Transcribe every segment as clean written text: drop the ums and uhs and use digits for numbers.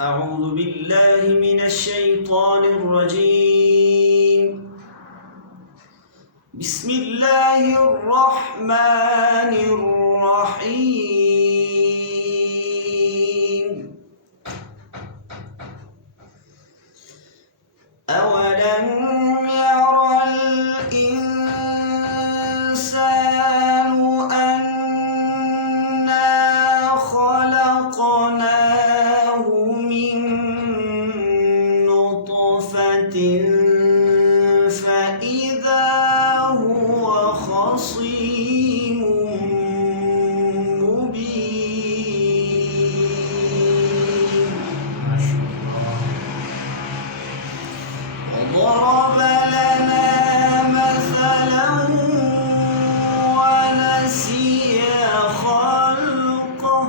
أعوذ بالله من الشيطان الرجيم. بسم الله الرحمن الرحيم. أولم ير الإنسان أنا خلقناه من نطفة فإذا هو خصيم مبين. وضرب لنا مثلا ونسي خلقه.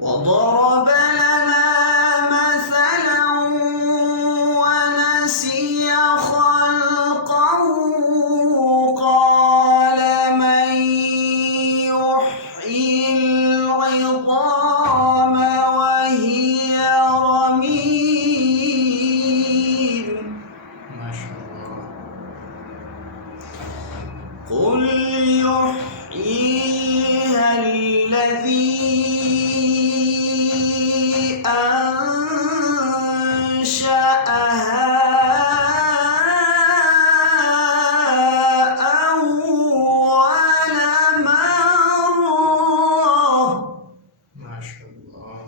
وضرب لنا مثلا ونسي خلقه. قال من يحيي العظام وهي رميم. ما شاء الله. قل يحييها الذي أنشأها أول مرة. ما شاء الله.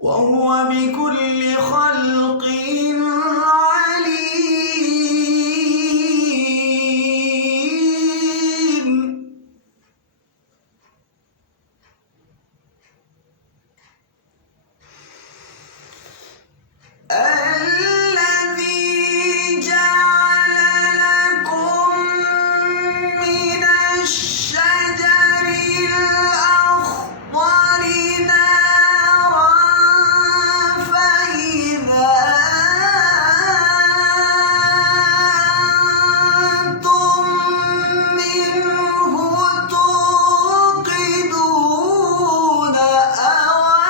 وهو بكل خلق عليم. الذي جعل لكم من الشجر الأخضر نارا فإذا أنتم منه توقدون.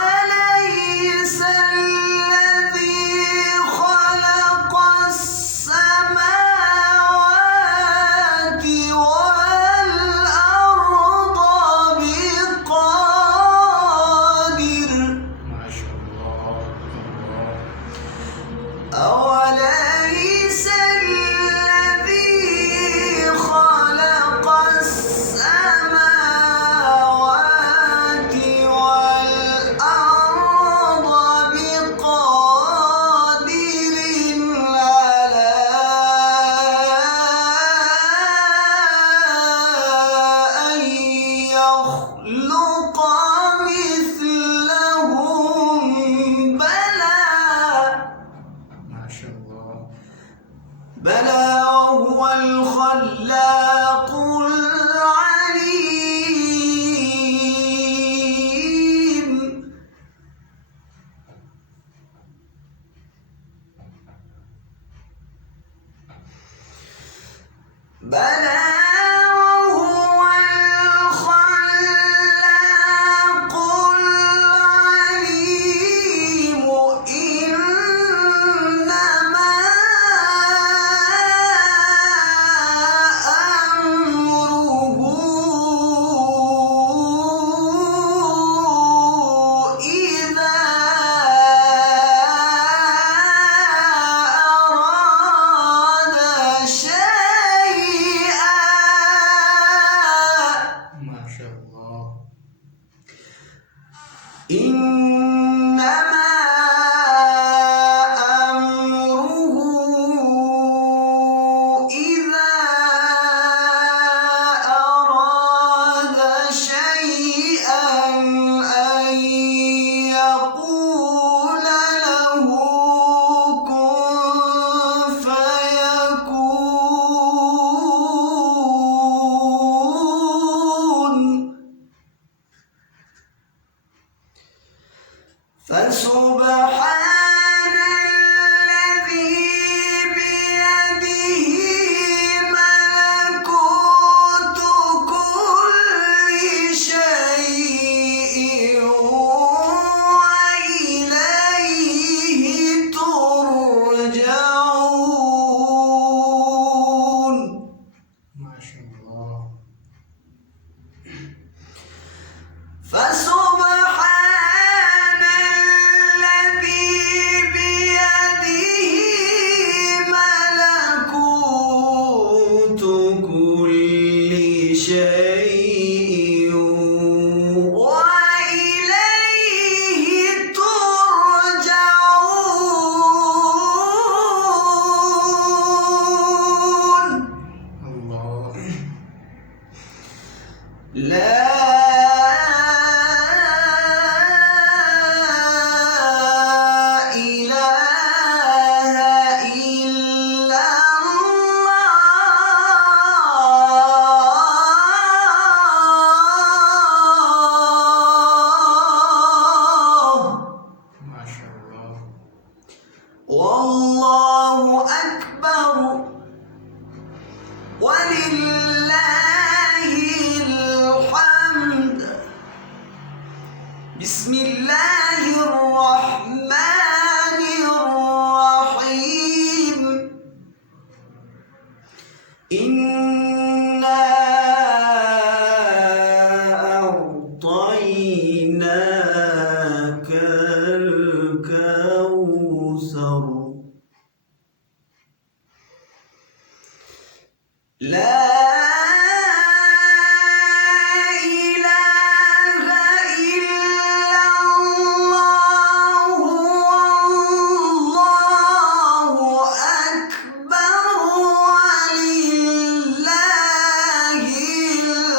أوليس الذي خلق السماوات والأرض بقادر. ما شاء الله. أوليس الذي خلق السماوات والأرض بقادر على أن يخلق مثلهم؟ بلى ما شاء الله. بلى وهو الخلاق العليم. بلى وهو الخلاق العليم. إنما أمره إذا أراد شيئا. ما شاء الله. إنما أمره إذا أراد شيئا أن يقول له كن فيكون. فسبحان الذي بيده ملكوت كل شيء شيء وإليه ترجعون. الله. لا إله إلا الله ما شاء الله. والله أكبر ولله الحمد. بسم الله الرحمن الرحيم. إنا أعطيناك الكوثر. لا إله إلا الله والله أكبر ولله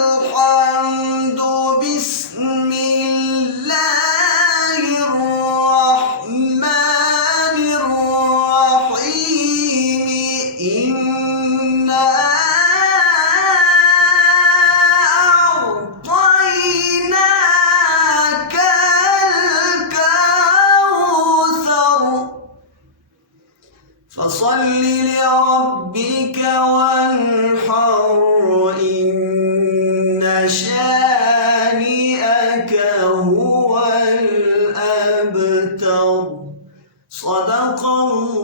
الحمد. بسم الله الرحمن الرحيم. إنا أعطيناك الكوثر فصل لربك وانحر إن شانئك هو الأبتر. صدق الله.